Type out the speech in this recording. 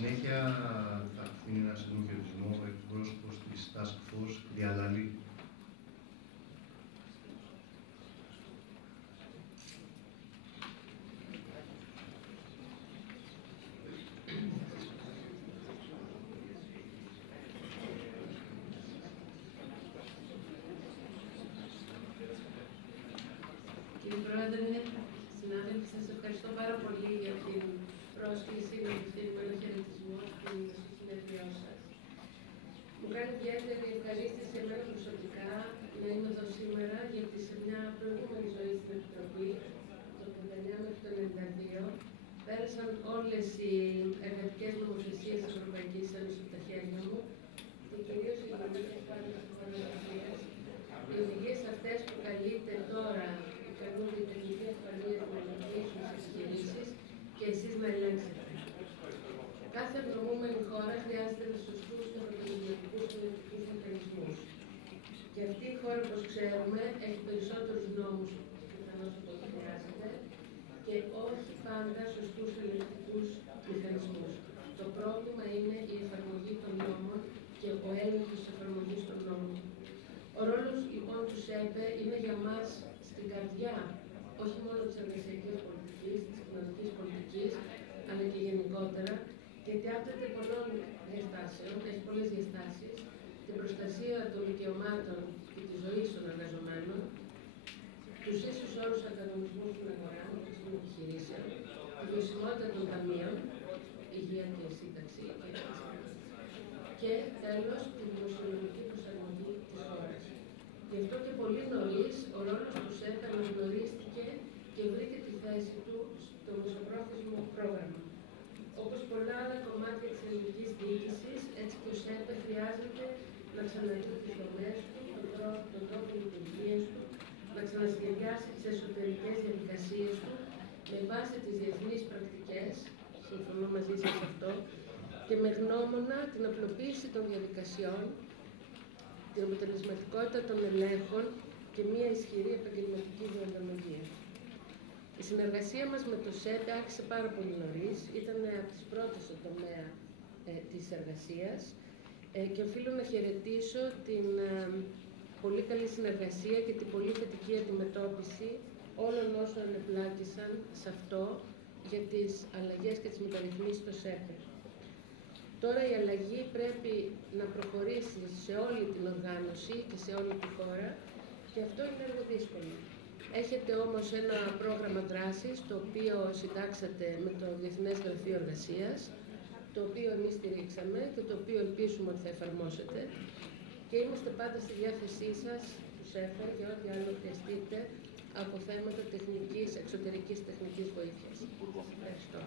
συνέχεια θα αφήνει ένα σύντομο χαιρετισμό ο εκπρόσωπος της Task Force Διαλαλή. Κύριε Πρόεδρε, συνάδελφοι, σας ευχαριστώ πάρα πολύ για την πρόσκληση να απευθύνουμε ένα χαιρετισμό στην συνεδριά σας. Μου κάνει ιδιαίτερη ευχαρίστηση εμένα προσωπικά να είμαι εδώ σήμερα, γιατί σε μια προηγούμενη ζωή στην Επιτροπή, το 19 μέχρι το 92, πέρασαν όλες οι εργατικές νομοθεσίες της Ευρωπαϊκής Ένωσης από τα χέρια μου και κυρίως οι οδηγίες παραγωγικές. Οι οδηγίες αυτές που καλείται τώρα περνούν την τεχνική ασφαλεία να ελεγχθούν στις επιχειρήσεις και εσείς να ελέγξετε. Κάθε ευρωμούμενη χώρα χρειάζεται σωστούς τεχνολογικούς και ελεγκτικούς μηχανισμούς. Και αυτή η χώρα, όπως ξέρουμε, έχει περισσότερους νόμους πιθανώς από ό,τι χρειάζεται και όχι πάντα σωστούς ελεγκτικούς μηχανισμούς. Το πρόβλημα είναι η εφαρμογή των νόμων και ο έλεγχος της εφαρμογής των νόμων. Ο ρόλος λοιπόν του ΣΕΠΕ είναι για μας στην καρδιά, όχι μόνο της εργασιακής πολιτικής, της κοινωνικής πολιτικής, αλλά και γενικότερα, γιατί άπτεται πολλών διαστάσεων, έχει πολλές διαστάσεις, την προστασία των δικαιωμάτων και της ζωής των εργαζομένων, τους ίσους όρους ανταγωνισμού στην αγορά των επιχειρήσεων, τη βιωσιμότητα των ταμείων, υγεία και σύνταξη και τέλος τη δημοσιονομική προσαρμογή της χώρας. Γι' αυτό και πολύ νωρίς ο ρόλος του ΣΕΠ αναγνωρίστηκε και βρήκε τη θέση του στο μεσοπρόθεσμο πρόγραμμα. Όπως πολλά άλλα κομμάτια της ελληνικής διοίκησης, έτσι και ο ΣΕΠ χρειάζεται να ξαναδεί τις δομές του, τον τρόπο λειτουργίας του, να ξανασχεδιάσει τις εσωτερικές διαδικασίες του με βάση τις διεθνείς πρακτικές, συμφωνώ μαζί σας αυτό, και με γνώμονα την απλοποίηση των διαδικασιών, την αποτελεσματικότητα των ελέγχων και μια ισχυρή επαγγελματική διοντολογία. Η συνεργασία μας με το ΣΕΠ άρχισε πάρα πολύ νωρίς, ήταν από τις πρώτες στο τομέα της εργασίας και οφείλω να χαιρετήσω την πολύ καλή συνεργασία και την πολύ θετική αντιμετώπιση όλων όσων ενεπλάκησαν σε αυτό για τις αλλαγές και τις μεταρρυθμίσεις στο ΣΕΠ. Τώρα η αλλαγή πρέπει να προχωρήσει σε όλη την οργάνωση και σε όλη τη χώρα και αυτό είναι έργο δύσκολο. Έχετε όμως ένα πρόγραμμα δράσης το οποίο συντάξατε με το Διεθνές Γραφείο Εργασίας, το οποίο εμείς στηρίξαμε και το οποίο ελπίζουμε ότι θα εφαρμόσετε και είμαστε πάντα στη διάθεσή σας, του ΣΕΦΕ, για ό,τι άλλο χρειαστείτε από θέματα τεχνικής, εξωτερικής τεχνικής βοήθειας. Ευχαριστώ.